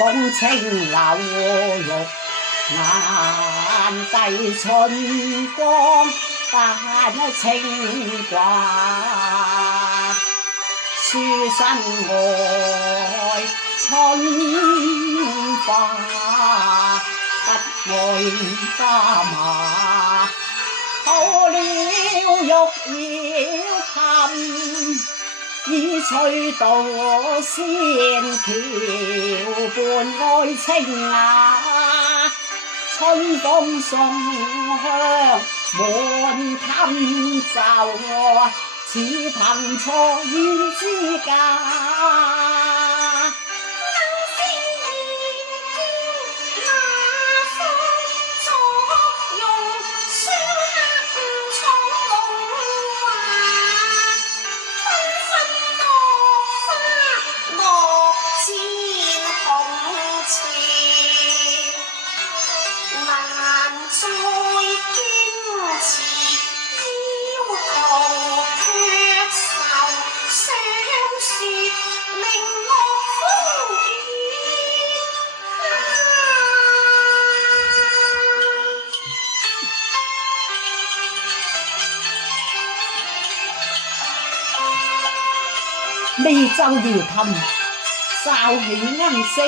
風清柳綠眼計春光但清掛，書生愛春花，不愛花馬。好了玉搖琴，已吹到仙橋伴愛情啊，春風送香滿襟袖，似憑錯緣之家。眉奏搖琴，哨起鶯聲。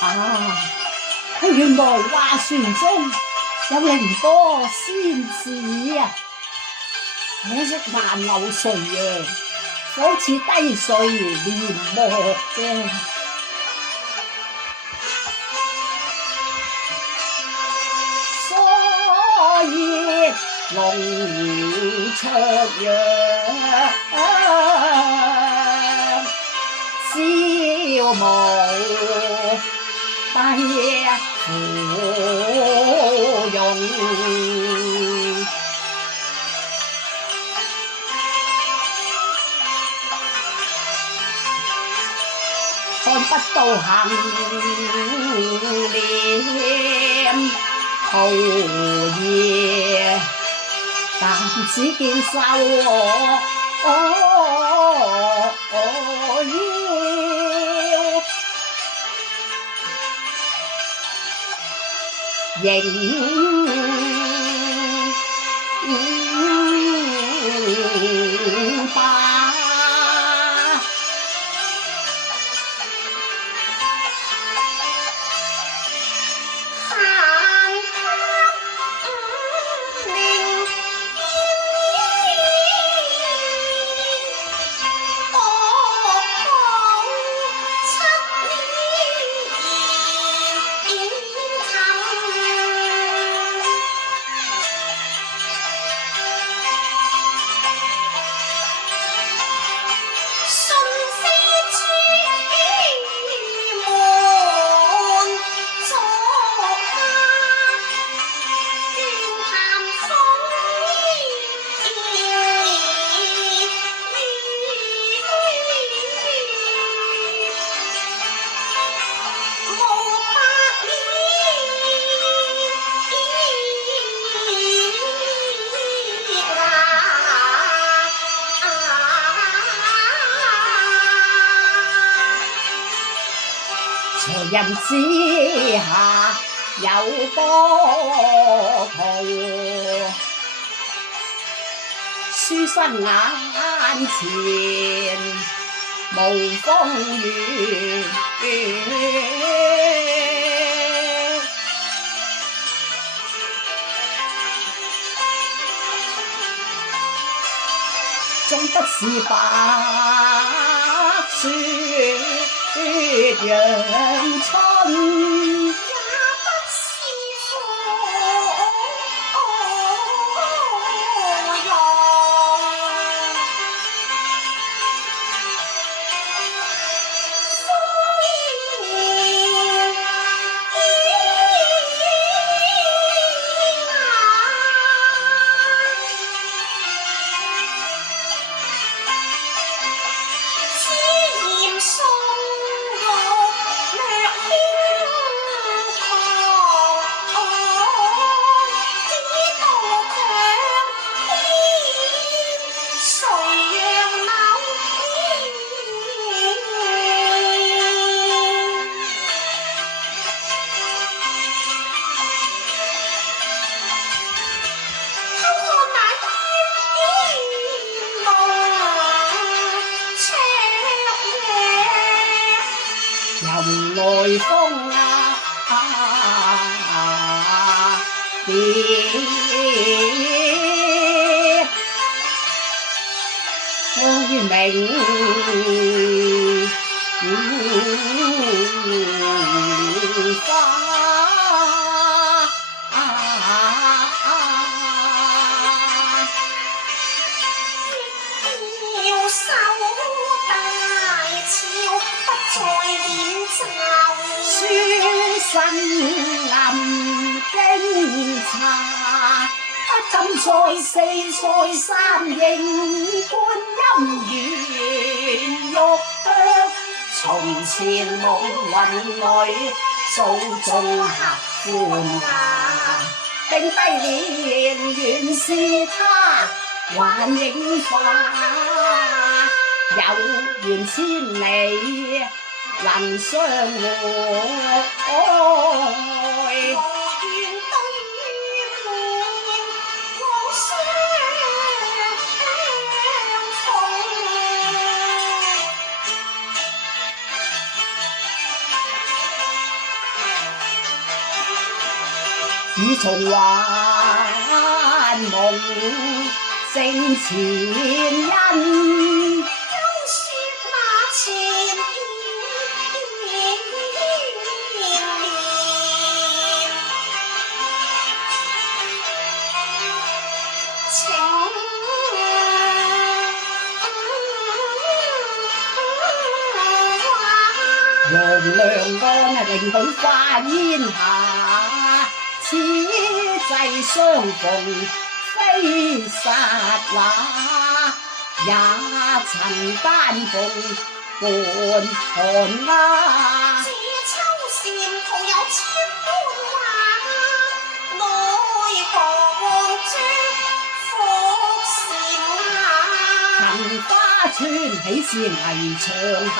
啊！原來話船中有凌波仙子啊！可惜萬流垂楊，好似低垂簾幕啫。所以龍出陽，朝暮不芙蓉。看不到行臉桃葉，但只見秀腰，迎吧。才人之下有波濤，書生眼前無風雨。終不是白雪陽春，別，愛明花。手大潮不再臉皺，書生暗經茶，不敢再四再三應觀音緣玉腳，從前夢雲裏訴眾合歡顏，定低年原是他還影花。有緣千里能相會，無緣對面我相逢。似重幻夢正前因。黃粱岸靈許花煙下，此際相逢非剎那，也曾單逢伴寒鴉。似秋蟬徒有千般話，奈何望著伏蟬杏花村喜事危牆下。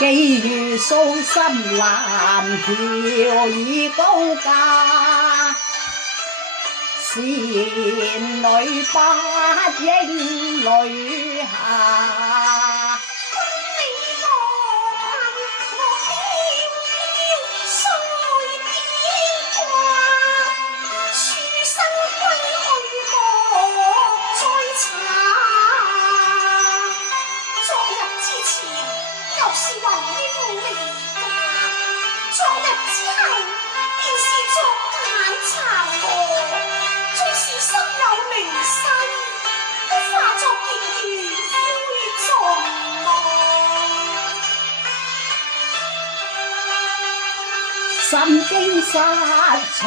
既如蘇深藍橋已高架，倩女不應淚下。心經失措，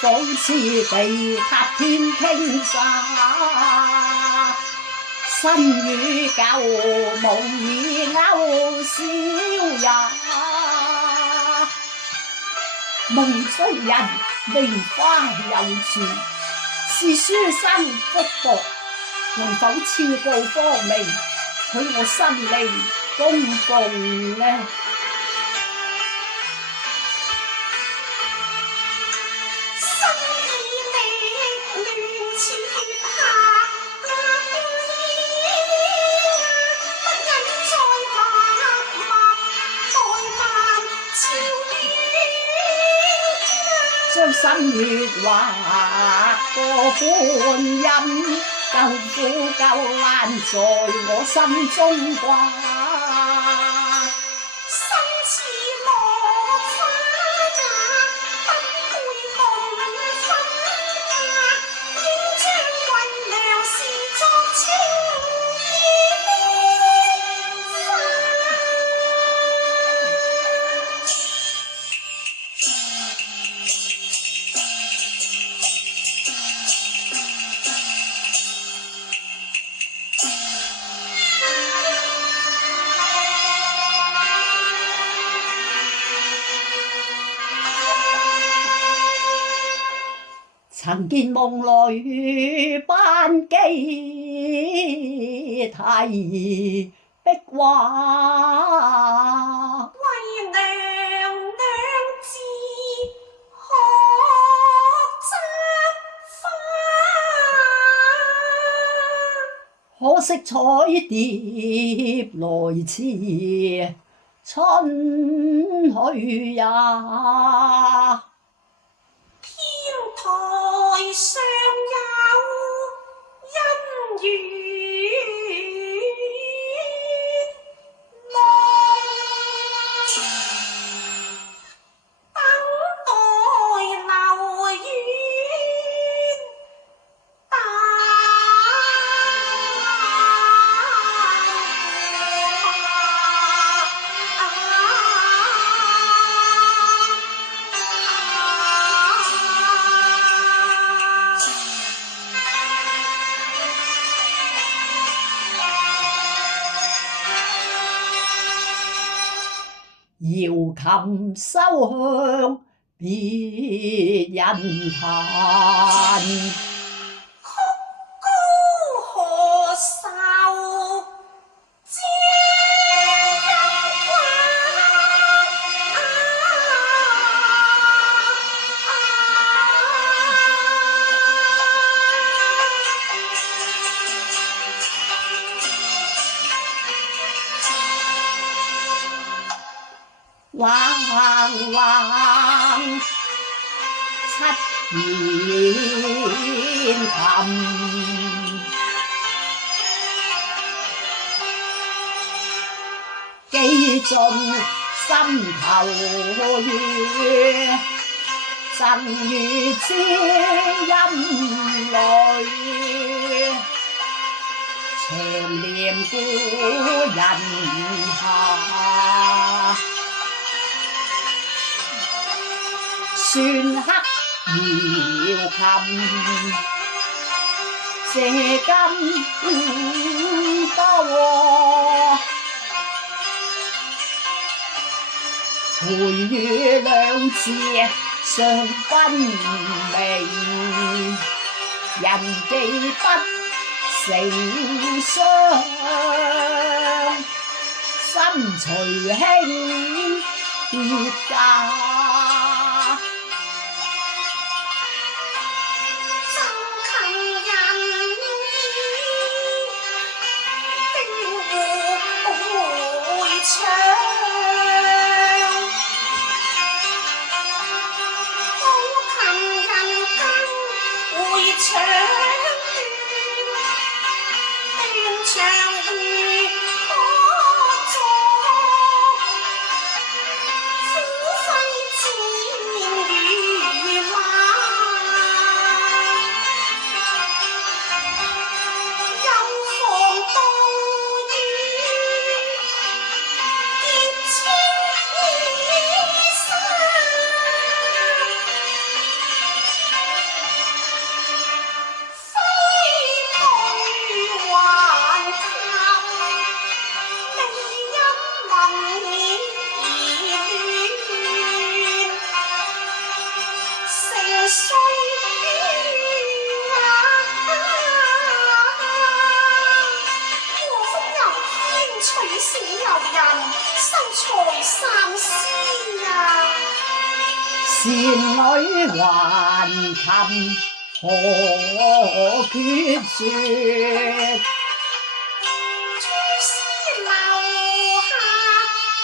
仿似地塌天傾沙。新與舊，夢已勾銷也。夢中人名花有處，是書生福薄，能否超過芳名，許我生靈供奉呢？將心血劃過觀音，救苦救難在我心中掛。心似羅曾見夢裏班機提壁畫，為娘娘自學摘花，可惜彩蝶來遲春去也。天台上有姻緣夢，等待流遠大遙琴收香別人彈，曲高何愁知音掛。橫橫七弦琴，記盡心頭怨，贈與知音淚，長念故人下。篆刻瑤琴，借金多，陪與兩字常分明，人記不成雙，心隨興別嫁。倩女還琴何決絕，諸絲留下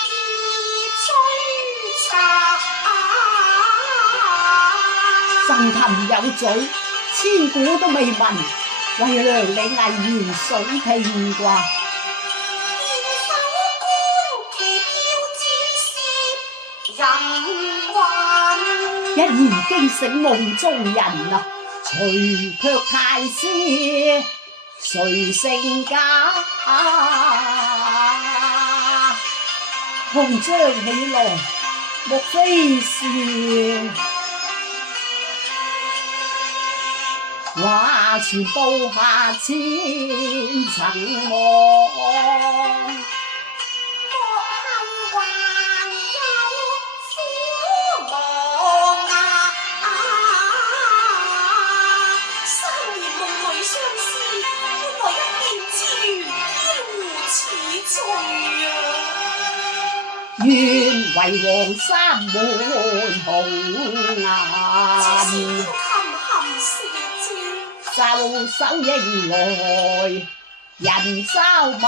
意追查。神琴有嘴，千古都未聞，為娘你毅然水聽掛。一言驚醒夢中人啊！除卻太師誰勝假？紅章起來，莫非是話傳報下千層夢？為黃衫滿紅顏，袖手迎來人嘲罵。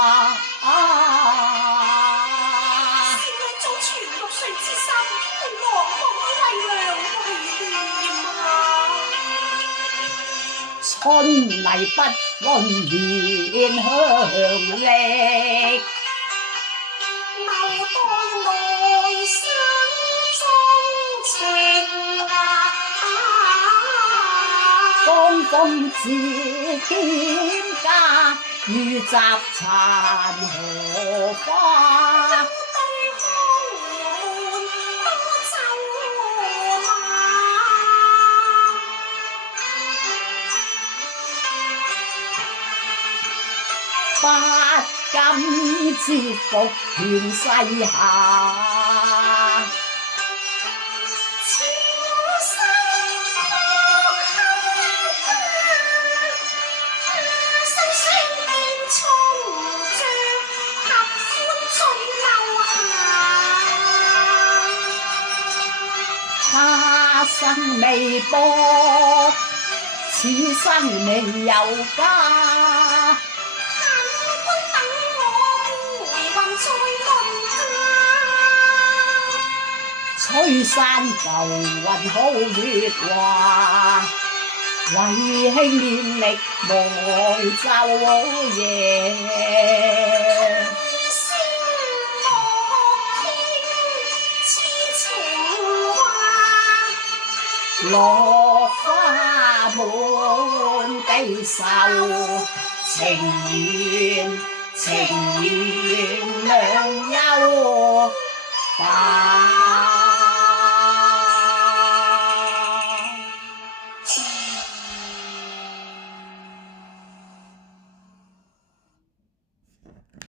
春泥不論蓮香力，留待來生中情江風自兼家，如雜殘荷花。不敢折服權勢下，他生未卜，此生未有家。吹散舊雲好月華，為興念力忘晝夜。落花滿地愁，情緣良優。